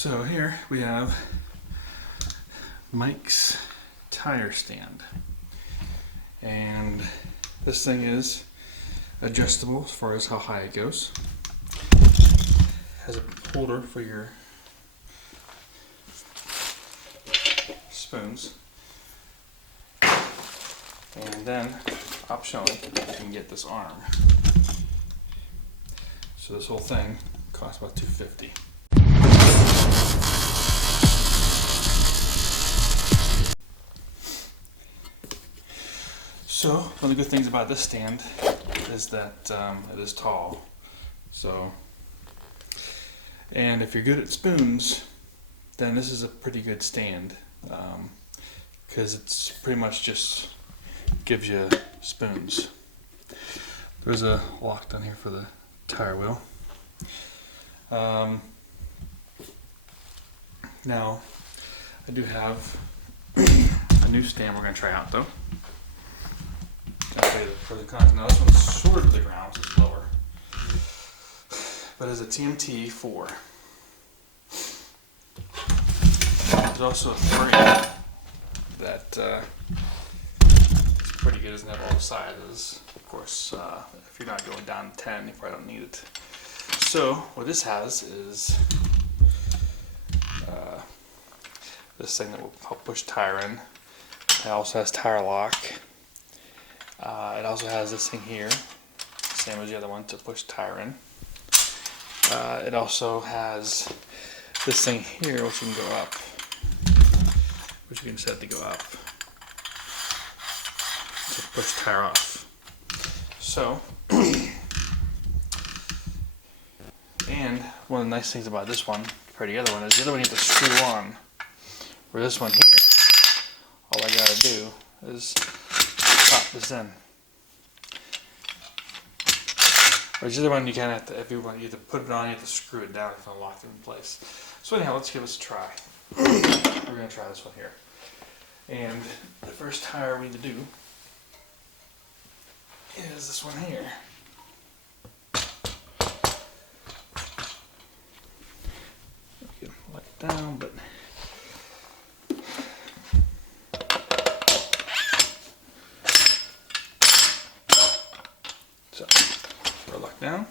So here we have Mike's tire stand, and this thing is adjustable as far as how high it goes. Has a holder for your spoons, and then optionally you can get this arm. So this whole thing costs about $250. So one of the good things about this stand is that it is tall. So, and if you're good at spoons, then this is a pretty good stand, because it's pretty much just gives you spoons. There's a lock down here for the tire wheel. Now, I do have a new stand we're going to try out though. For the cons. Now this one's shorter to the ground, so it's lower, but it's a TMT4. There's also a frame that is pretty good, doesn't have all the sizes. Of course, if you're not going down to 10, you probably don't need it. So what this has is this thing that will help push tire in. It also has tire lock. It also has this thing here, same as the other one, to push tire in. It also has this thing here, which you can go up, which you can set to go up to push tire off. So, and one of the nice things about this one compared to the other one is the other one you have to screw on, where this one here, all I gotta do is pop this in. Whereas the other one, you kind of have to, if you want, you have to put it on, you have to screw it down if it's locked in place. So anyhow, let's give this a try. We're going to try this one here. And the first tire we need to do is this one here. You can let it down, but so we're locked down.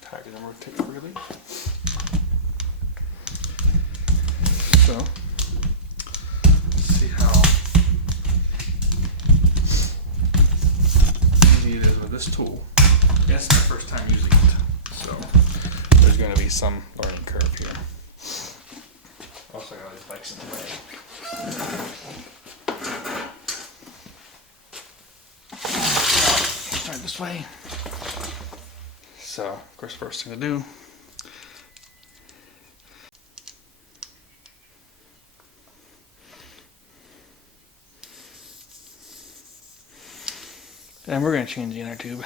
Tire can rotate freely. So let's see how easy it is with this tool. Yes, it's my first time using it, so there's going to be some learning curve here. Also got all these bikes in the way. Try it this way. So, of course, first thing to do, and we're going to change the inner tube.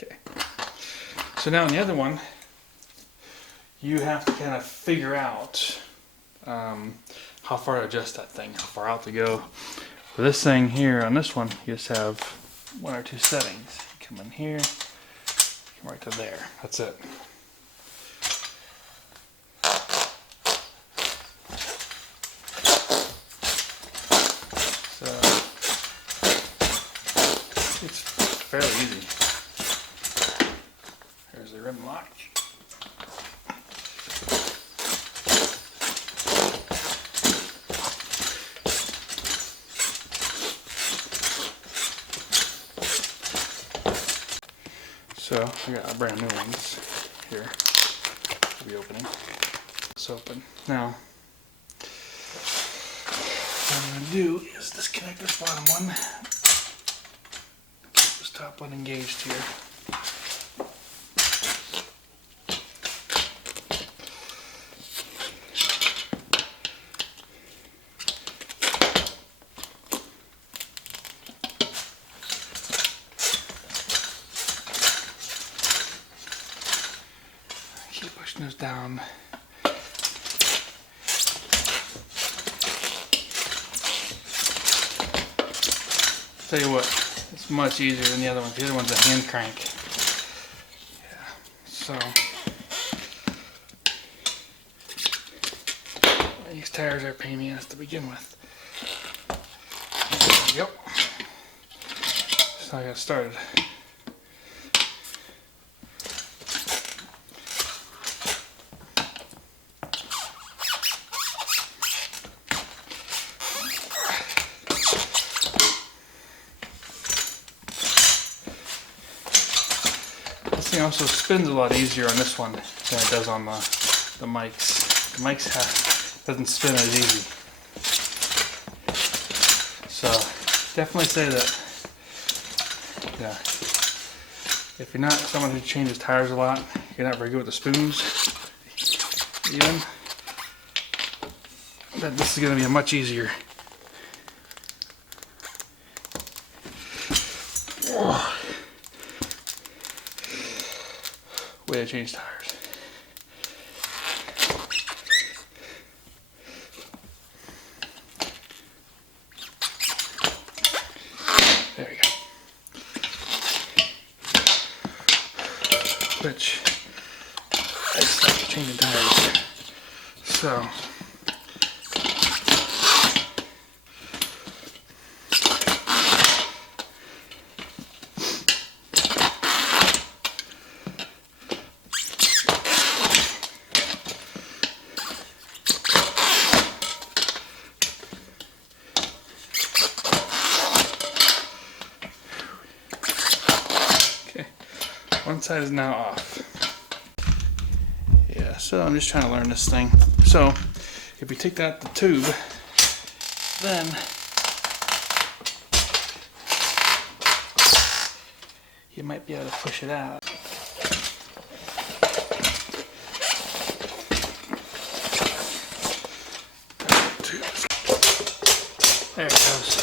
Okay. So now in the other one, you have to kind of figure out how far to adjust that thing, how far out to go. For this thing here, on this one, you just have one or two settings. You come in here, come right to there. That's it. So it's fairly easy. There's the rim lock. So I got brand new ones here. I'll be opening. It's open. Now what I'm going to do is disconnect this bottom one. Keep this top one engaged here. goes down. Tell you what, it's much easier than the other one. The other one's a hand crank. Yeah, so these tires are a pain in the ass to begin with. There we go. So I got started. This thing also spins a lot easier on this one than it does on the Maicos. The Maicos doesn't spin as easy. So definitely say that, yeah, if you're not someone who changes tires a lot, you're not very good with the spoons even, but this is going to be a much easier. Way to change tires. There we go. Which I just like changing tires. So one side is now off. Yeah, so I'm just trying to learn this thing. So, if you take out the tube, then you might be able to push it out. There it goes.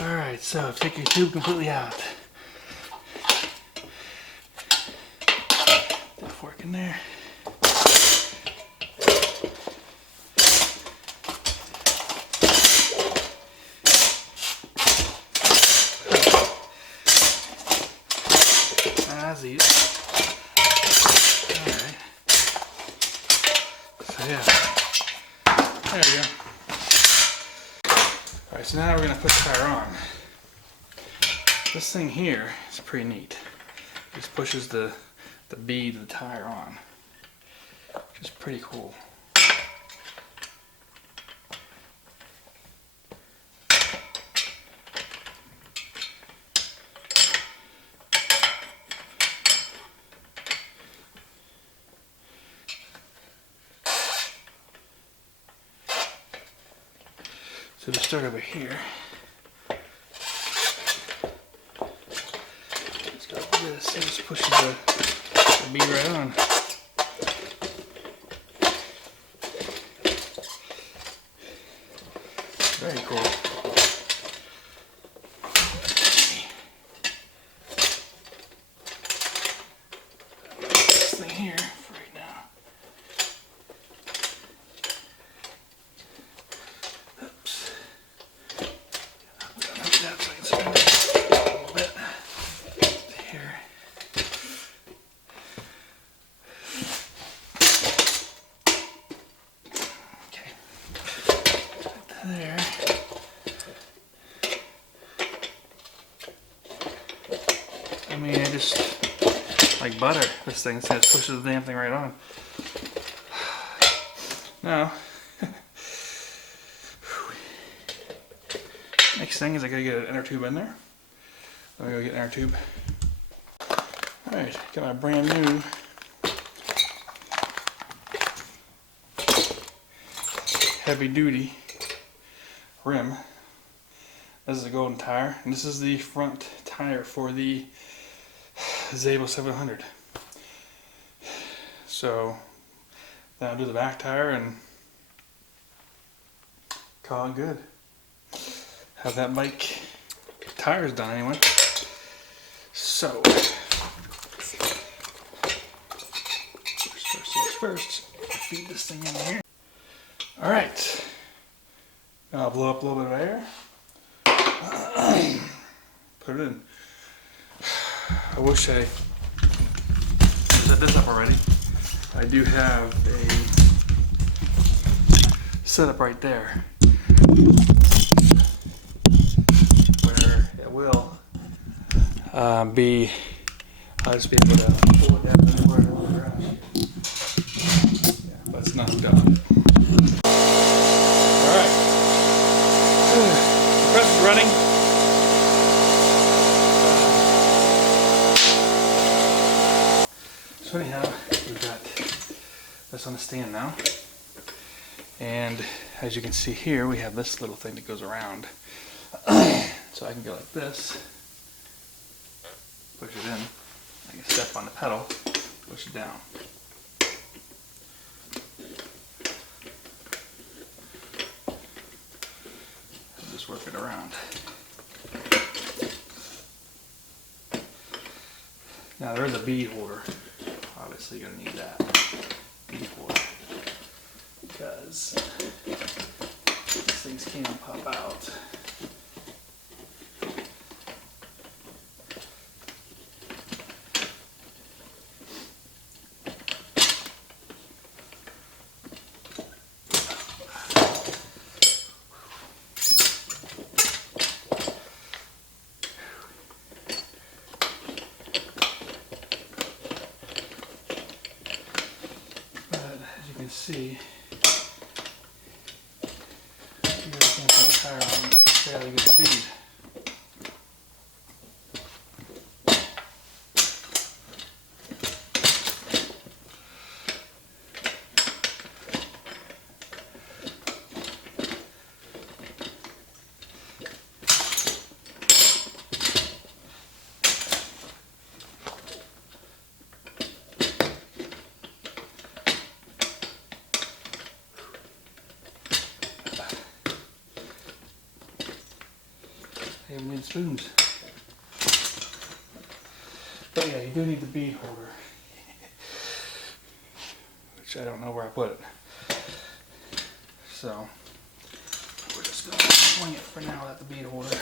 Alright, so take your tube completely out. Fork in there. That's easy. Alright. So yeah. There we go. Alright, so now we're going to put the tire on. This thing here is pretty neat. It just pushes the bead of the tire on, which is pretty cool. So to start over here, just got this. It just pushes the bead right on. Very cool. This thing here for right now. Oops. I'll make that so I can spin it a little bit. Here. There. I mean, I just like butter this thing, so it pushes the damn thing right on. Now, next thing is I gotta get an inner tube in there. I'm gonna go get an inner tube. Alright, got my brand new heavy duty rim. This is a golden tire, and this is the front tire for the Zabo 700. So then I'll do the back tire and call it good. Have that bike tires done anyway. So first first. Feed this thing in here. Alright. Now I'll blow up a little bit of air. Put it in. I wish I set this up already. I do have a setup right there where it will be. I'll just be able to pull it down anywhere in the garage. Yeah, but it's not done. Alright. The press is running. So anyhow, we've got this on the stand now. And as you can see here, we have this little thing that goes around. So I can go like this, push it in, I can step on the pedal, push it down. And just work it around. Now there is a bead holder. Obviously you're going to need that bead holder because these things can pop out. See, you're going to tire on fairly good speed. I haven't made spoons. But yeah, you do need the bead holder. Which I don't know where I put it. So, we're just going to swing it for now without the bead holder.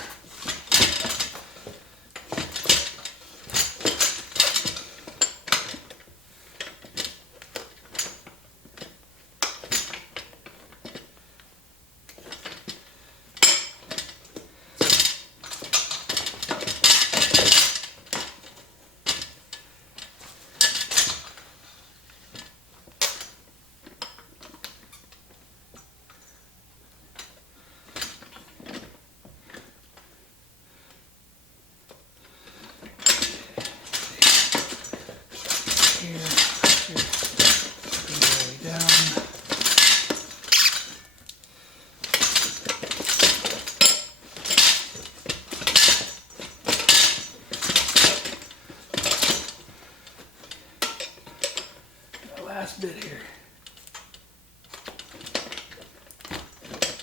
Last bit here.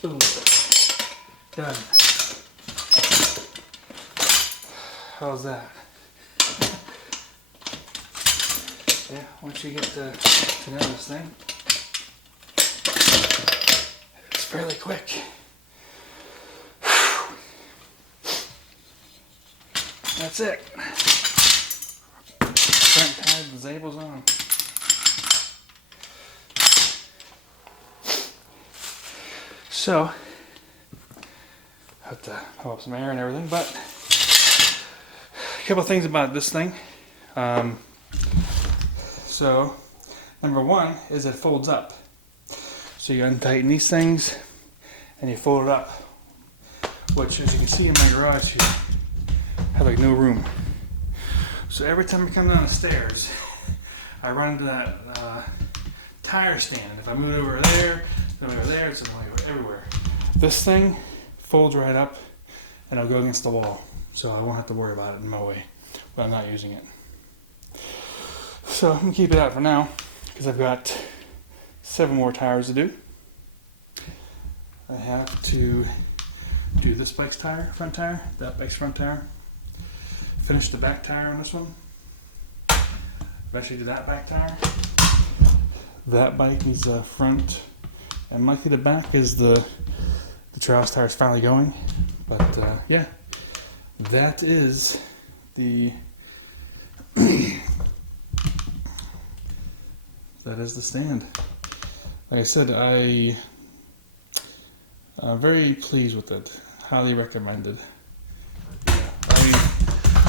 Boom. Done. How's that? Yeah, once you get to know this thing, it's fairly quick. That's it. Front tire disables on. So, have to pump up some air and everything, but a couple of things about this thing. So, number one is it folds up. So you untighten these things and you fold it up, which as you can see in my garage here, I have like no room. So every time I come down the stairs, I run into that tire stand. If I move it over there, then over there, it's everywhere. This thing folds right up and it'll go against the wall. So I won't have to worry about it in my way, but I'm not using it. So I'm gonna keep it out for now because I've got 7 more tires to do. I have to do this bike's tire, front tire, that bike's front tire, finish the back tire on this one, eventually do that back tire, that bike is front, and lucky the back is the Trails tire is finally going. But yeah, that is the that is the stand. Like I said, I'm very pleased with it. Highly recommended.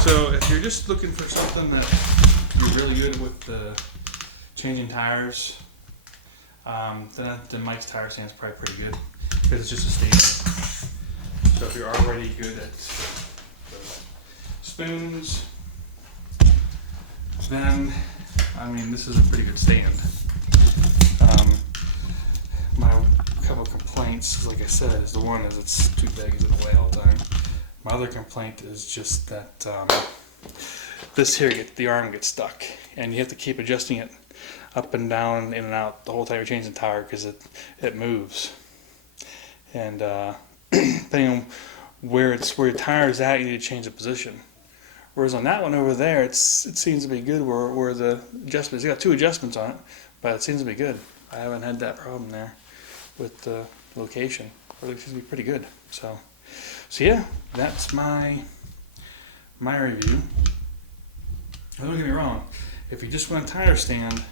So if you're just looking for something that you're really good with changing tires, then the Mike's tire stand is probably pretty good because it's just a stand. So if you're already good at the spoons, then I mean this is a pretty good stand. My couple complaints, like I said, is the one is it's too big, it's in the way all the time. My other complaint is just that this here, the arm gets stuck, and you have to keep adjusting it up and down, in and out the whole time you're changing the tire because it moves. And depending on where your tire is at, you need to change the position. Whereas on that one over there, it seems to be good where the adjustments, you got 2 adjustments on it, but it seems to be good. I haven't had that problem there with the location. It seems to be pretty good. So yeah, that's my review. Don't get me wrong, if you just want a tire stand,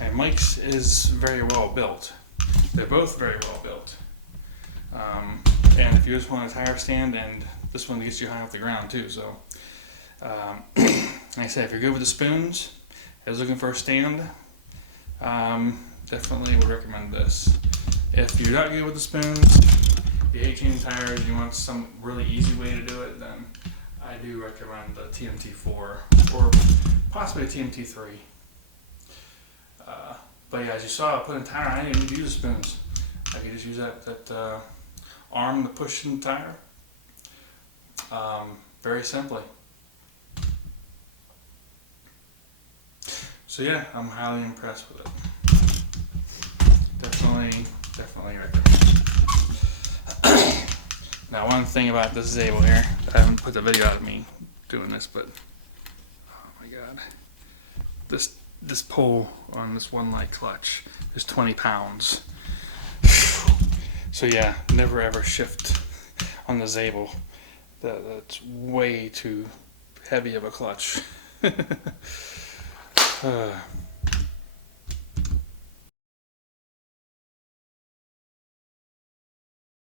and Mike's is very well built. They're both very well built. And if you just want a tire stand, and this one gets you high off the ground too. So, like I said, if you're good with the spoons, I was looking for a stand, definitely would recommend this. If you're not good with the spoons, you hate changing tires, you want some really easy way to do it, then I do recommend the TMT4 or possibly a TMT3. But yeah, as you saw, I put in a tire, I didn't need to use the spoons. I could just use that arm to push in the tire. Very simply. So yeah, I'm highly impressed with it. Definitely recommend. Now, one thing about this Zable here, I haven't put the video out of me doing this, but oh my god, this pull on this one light clutch is 20 pounds. So yeah, never ever shift on the Zable. That's way too heavy of a clutch.